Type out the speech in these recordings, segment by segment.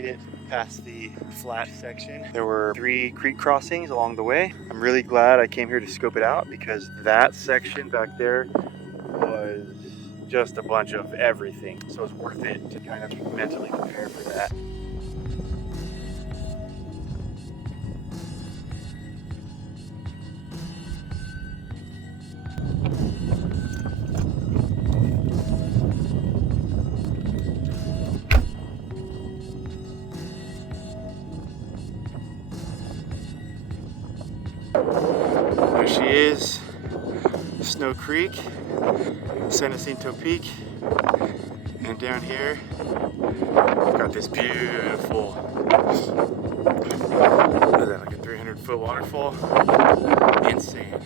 made it past the flat section. There were 3 creek crossings along the way. I'm really glad I came here to scope it out because that section back there was just a bunch of everything. So it's worth it to kind of mentally prepare for that. There she is, Snow Creek, San Jacinto Peak, and down here we've got this beautiful, what is that, like a 300-foot waterfall? Insane.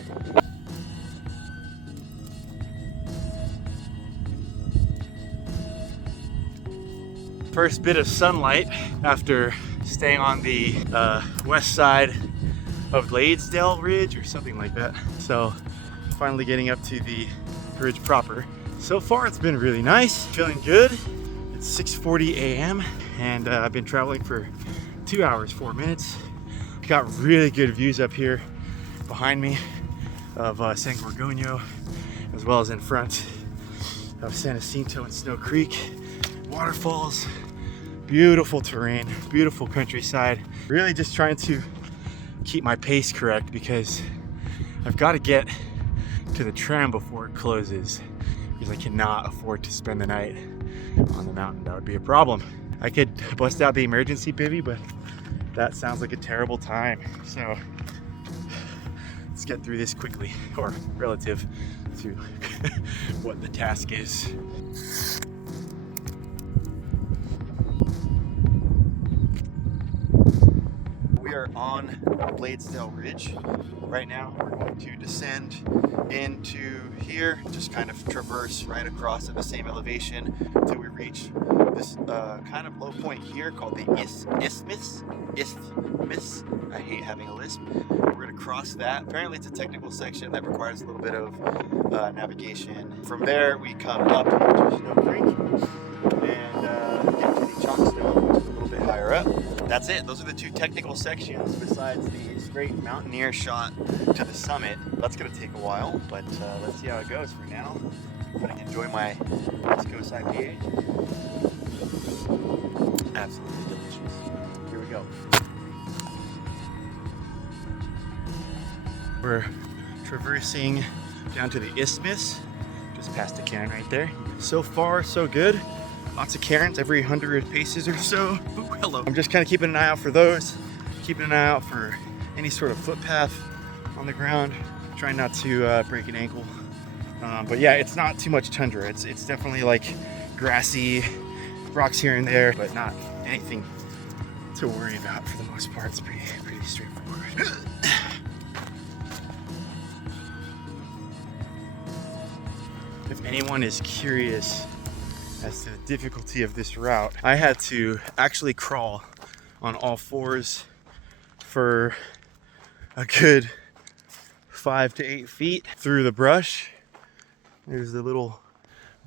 First bit of sunlight after staying on the west side of Gladesdale Ridge or something like that. So finally getting up to the ridge proper. So far it's been really nice, feeling good. It's 6:40 a.m. and I've been traveling for 2 hours, 4 minutes. Got really good views up here behind me of San Gorgonio, as well as in front of San Jacinto and Snow Creek. Waterfalls, beautiful terrain, beautiful countryside. Really just trying to keep my pace correct because I've got to get to the tram before it closes because I cannot afford to spend the night on the mountain. That would be a problem. I could bust out the emergency bivvy, but that sounds like a terrible time. So let's get through this quickly, or relative to what the task is. We are on Gladesdale Ridge right now. We're going to descend into here, just kind of traverse right across at the same elevation until we reach this kind of low point here called the isthmus. I hate having a lisp. We're going to cross that. Apparently it's a technical section that requires a little bit of navigation. From there we come up to Snow Creek and get to the Chalkstone, which is a little bit higher up. That's it. Those are the 2 technical sections besides the straight mountaineer shot to the summit. That's going to take a while, but let's see how it goes for now. I'm going to enjoy my West Coast IPA. Absolutely delicious. Here we go. We're traversing down to the isthmus, just past the cairn right there. So far, so good. Lots of cairns every 100 paces or so. Ooh, hello. I'm just kind of keeping an eye out for those, keeping an eye out for any sort of footpath on the ground, trying not to break an ankle. But yeah, it's not too much tundra. It's definitely like grassy, rocks here and there, but not anything to worry about for the most part. It's pretty straightforward. If anyone is curious as to the difficulty of this route, I had to actually crawl on all 4s for a good 5 to 8 feet through the brush. There's the little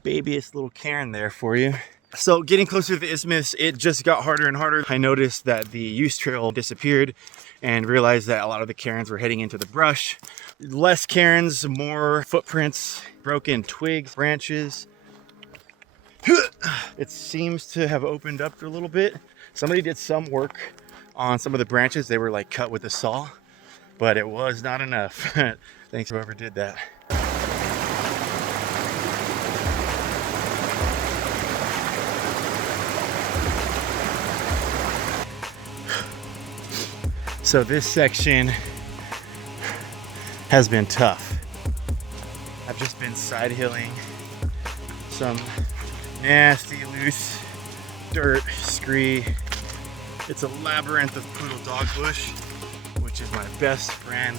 babyest little cairn there for you. So getting closer to the isthmus, it just got harder and harder. I noticed that the use trail disappeared and realized that a lot of the cairns were heading into the brush. Less cairns, more footprints, broken twigs, branches. It seems to have opened up a little bit. Somebody did some work on some of the branches. They were like cut with a saw, but it was not enough. Thanks whoever did that. So this section has been tough. I've just been side hilling some nasty loose dirt scree. It's a labyrinth of poodle dogbush, which is my best friend.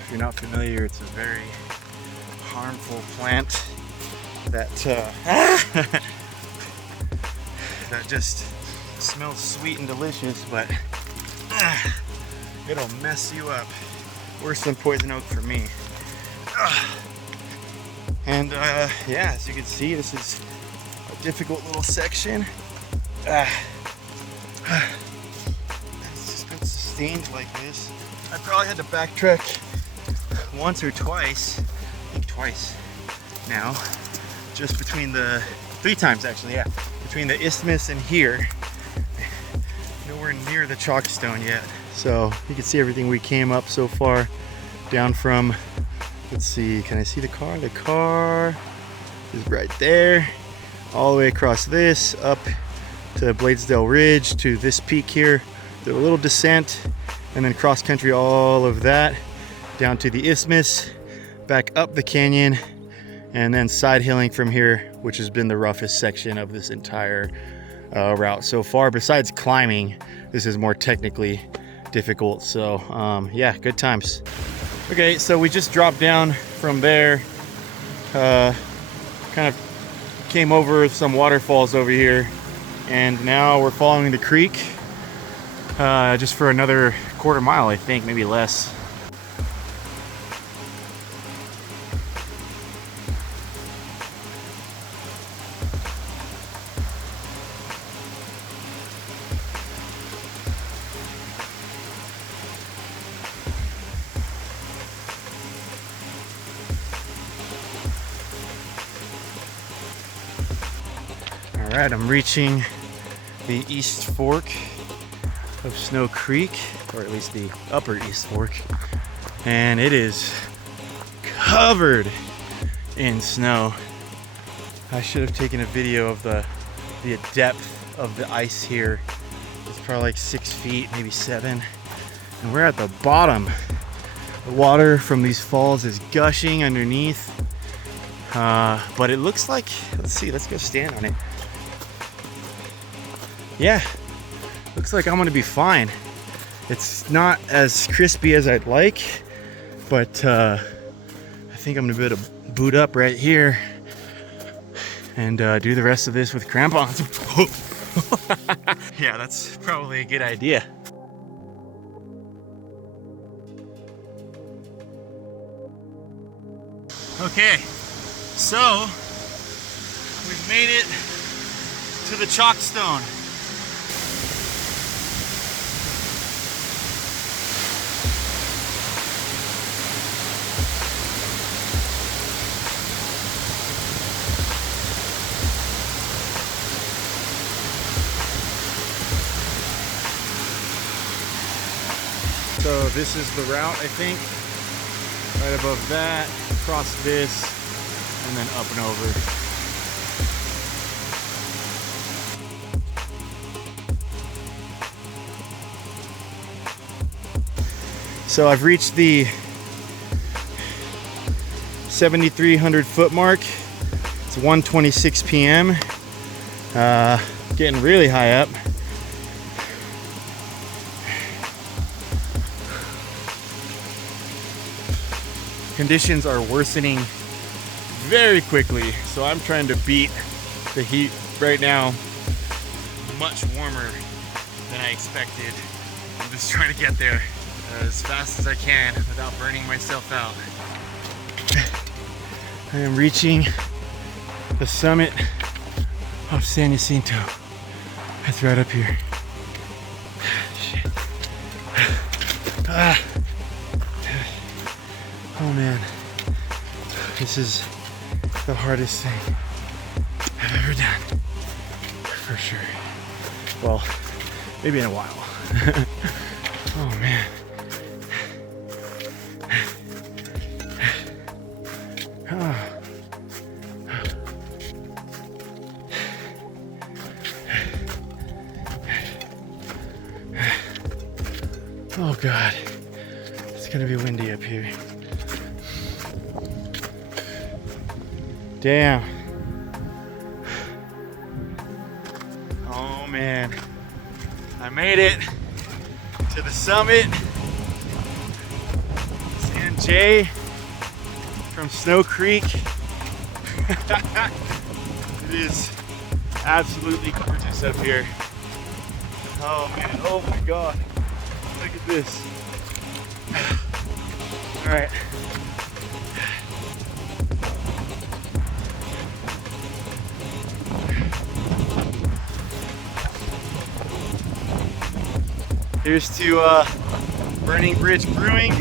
If you're not familiar, it's a very harmful plant that that just smells sweet and delicious, but it'll mess you up. Worse than poison oak for me. And yeah, as you can see, this is a difficult little section. stained like this. I probably had to backtrack once or twice, I think twice now, just between the, 3 times actually, yeah, between the isthmus and here. Nowhere near the chalk stone yet. So you can see everything we came up so far down from, let's see, can I see the car? The car is right there, all the way across this, up to Bladesdell Ridge, to this peak here, did a little descent, and then cross country all of that, down to the isthmus, back up the canyon, and then side hilling from here, which has been the roughest section of this entire route so far. Besides climbing, this is more technically difficult. So yeah, good times. Okay, so we just dropped down from there, kind of came over some waterfalls over here, and now we're following the creek just for another quarter mile, I think, maybe less. All right, I'm reaching the East Fork of Snow Creek, or at least the upper East Fork, and it is covered in snow. I should have taken a video of the depth of the ice here. It's probably like 6 feet, maybe 7, and we're at the bottom. The water from these falls is gushing underneath, but it looks like, let's see, let's go stand on it. Yeah, looks like I'm gonna be fine. It's not as crispy as I'd like, but I think I'm gonna be able to boot up right here and do the rest of this with crampons. Yeah, that's probably a good idea. Okay, so we've made it to the chalk stone. So this is the route, I think. Right above that, across this, and then up and over. So I've reached the 7,300 foot mark. It's 1:26 p.m. Getting really high up. Conditions are worsening very quickly, so I'm trying to beat the heat right now. Much warmer than I expected. I'm just trying to get there as fast as I can without burning myself out. I am reaching the summit of San Jacinto. It's right up here. Shit. Oh man, this is the hardest thing I've ever done, for sure. Well, maybe in a while. Oh man. Oh God, it's gonna be windy up here. Damn. Oh man, I made it to the summit. San Jay from Snow Creek. It is absolutely gorgeous up here. Oh man, oh my God. Look at this. All right. Here's to Burning Bridge Brewing.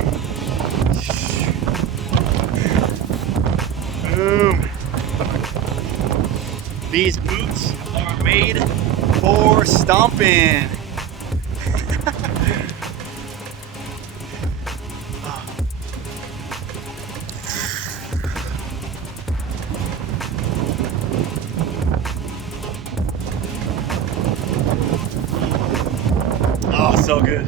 Boom. These boots are made for stomping. Oh, so good.